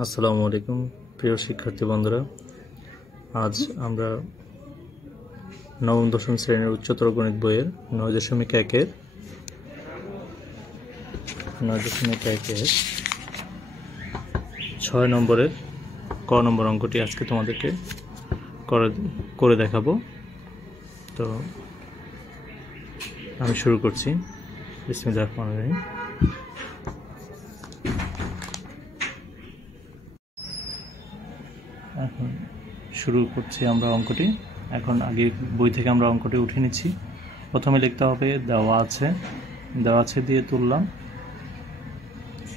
আসসালামু আলাইকুম প্রিয় শিক্ষার্থী বন্ধুরা, আজ আমরা নবম দশম শ্রেণীর উচ্চতর গণিত বইয়ের 9.1-এর 6 নম্বরের ক নম্বর অঙ্কটি আজকে তোমাদেরকে করে দেখাবো। তো আমি শুরু করছি। বিসমিল্লাহির রহমানির রহিম। এখন শুরু করছি আমরা অঙ্কটি। এখন আগে বই থেকে আমরা অঙ্কটি উঠে নিচ্ছি। প্রথমে লিখতে হবে দেওয়া আছে দিয়ে তুললাম।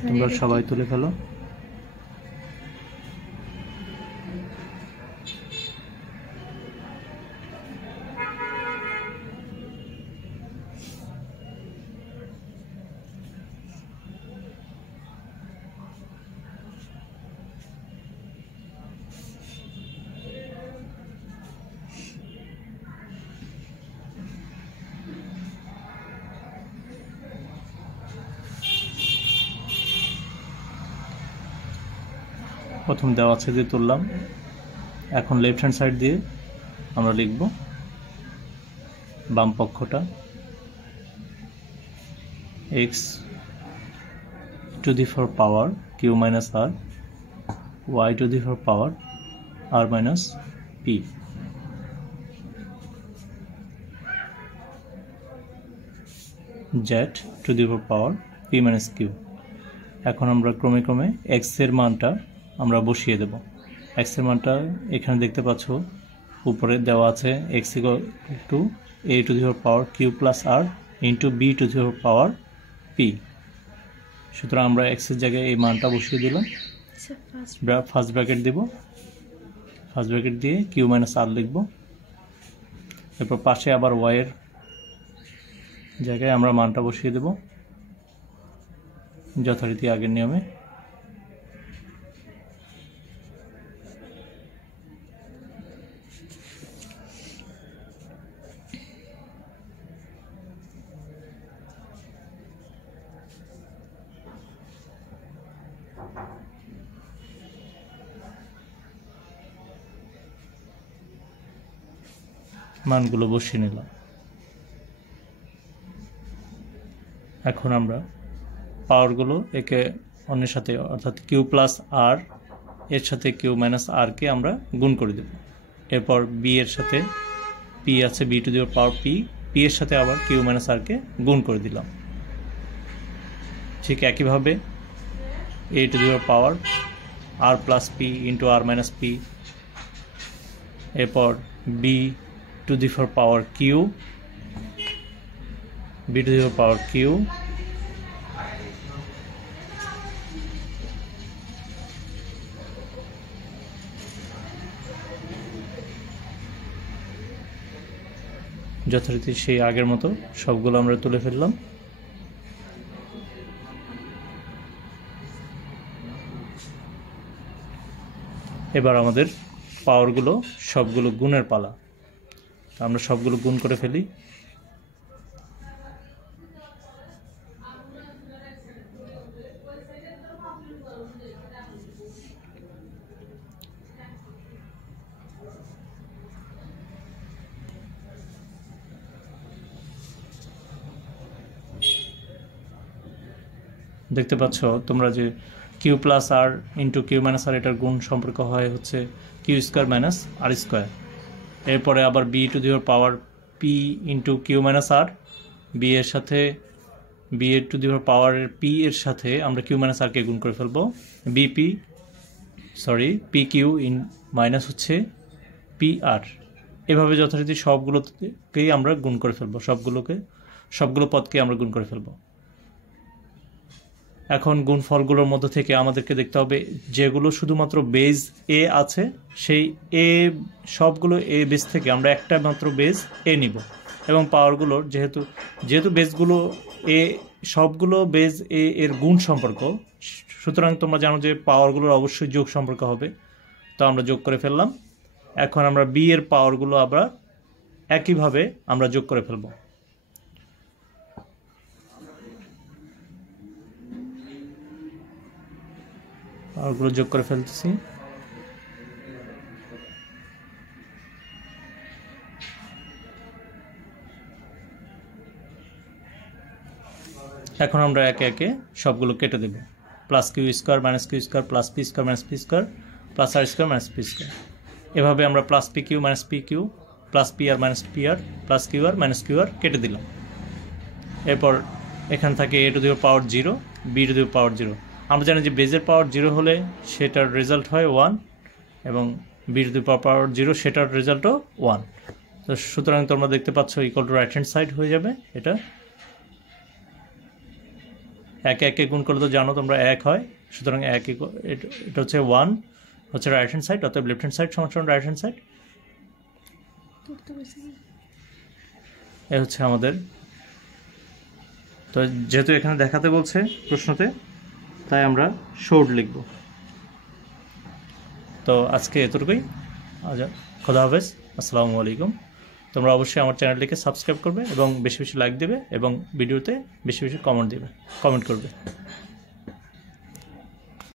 তোমরা সবাই তুলে ফেলো। প্রথম দেওয়া আছে দিয়ে তুললাম। এখন লেফট হ্যান্ড সাইড দিয়ে আমরা লিখব বাম পক্ষটা x to the four power q minus r, y to the four power r minus p, z to the four power p minus q। এখন আমরা ক্রমে ক্রমে x এর মানটা আমরা বসিয়ে দেব। x এর মানটা এখানে দেখতে পাচ্ছ, উপরে দেওয়া আছে x equal to a to the power q plus r into b to the power p। সুতরাং আমরা x এর জায়গায় এই মানটা বসিয়ে দিলাম। ফার্স্ট ব্র্যাকেট দেব, ফার্স্ট ব্র্যাকেট দিয়ে q minus r লিখব। এরপর পাশে আবার y এর জায়গায় আমরা মানটা বসিয়ে দেব যথারীতি আগের নিয়মে। মানগুলো বসিয়ে নিলাম। এখন আমরা পাওয়ারগুলো একে অন্যের সাথে অর্থাৎ কিউ প্লাস আর এর সাথে কিউ মাইনাস আর কে আমরা গুণ করে দেব। এরপর বি এর সাথে পি আছে, B to the power P, P এর সাথে আবার কিউ মাইনাস আর কে গুণ করে দিলাম। ঠিক একইভাবে A to the power R plus P into R minus P, এরপর B to the power Q, B to the power Q, যথারীতি সেই আগের মতো সবগুলো আমরা তুলে ফেললাম। এবার আমাদের পাওয়ারগুলো সবগুলো গুণের পালা। আমরা সবগুলো গুণ করে ফেলি। দেখতে পাচ্ছ তোমরা যে Q plus R into Q minus R এটার গুণ সম্পর্ক হয় হচ্ছে Q square minus R square. এরপরে আবার B to the power P into Q minus R, B এর সাথে বি এর টু দি পাওয়ারের পি এর সাথে আমরা কিউ মাইনাস আর কে গুণ করে ফেলবো। পি কিউ ইন মাইনাস হচ্ছে পি আর। এভাবে যথারীতি সবগুলোকেই আমরা গুণ করে ফেলবো, সবগুলো পদকে আমরা গুণ করে ফেলবো। এখন গুণফলগুলোর মধ্য থেকে আমাদেরকে দেখতে হবে যেগুলো শুধুমাত্র বেজ এ আছে, সেই এ সবগুলো এ বেজ থেকে আমরা একটা মাত্র বেজ এ নিব। এবং পাওয়ারগুলোর যেহেতু বেজগুলো এ, সবগুলো বেজ এ এর গুণ সম্পর্ক, সুতরাং তোমরা জানো যে পাওয়ারগুলোর অবশ্যই যোগ সম্পর্ক হবে। তো আমরা যোগ করে ফেললাম। এখন আমরা বি এর পাওয়ারগুলো আবার একইভাবে আমরা যোগ করে ফেলব। পাওয়ারগুলো যোগ করে ফেলতেছি। এখন আমরা একে একে সবগুলো কেটে দেব। Plus Q square minus Q square plus P square minus P square plus R square minus P square. এভাবে আমরা plus P Q minus P Q plus P R minus P R plus Q R minus Q R কেটে দিলাম। এরপর এখান থেকে A to the power 0 B to the power 0। আমরা জানি যে বেজের পাওয়ার 0 হলে সেটার রেজাল্ট হয় 1 এবং বি টু দি পাওয়ার 0 সেটার রেজাল্টও 1। তো সুতরাং তোমরা দেখতে পাচ্ছ equal to right hand side হয়ে যাবে। এটা একে একে গুণ করলে তো জানো তোমরা 1 হয়, সুতরাং এটা হচ্ছে 1 হচ্ছে রাইট হ্যান্ড সাইড, অতএব লেফট হ্যান্ড সাইড সমান রাইট হ্যান্ড সাইড। এ হচ্ছে আমাদের, তো যেহেতু এখানে দেখাতে বলছে প্রশ্নতে, তাই আমরা শোড লিখব। তো আজকে এতটুকুই। খোদা হাফেজ, আসসালামু আলাইকুম। তোমরা অবশ্যই আমার চ্যানেলটিকে সাবস্ক্রাইব করবে এবং বেশি বেশি লাইক দেবে এবং ভিডিওতে বেশি বেশি কমেন্ট করবে।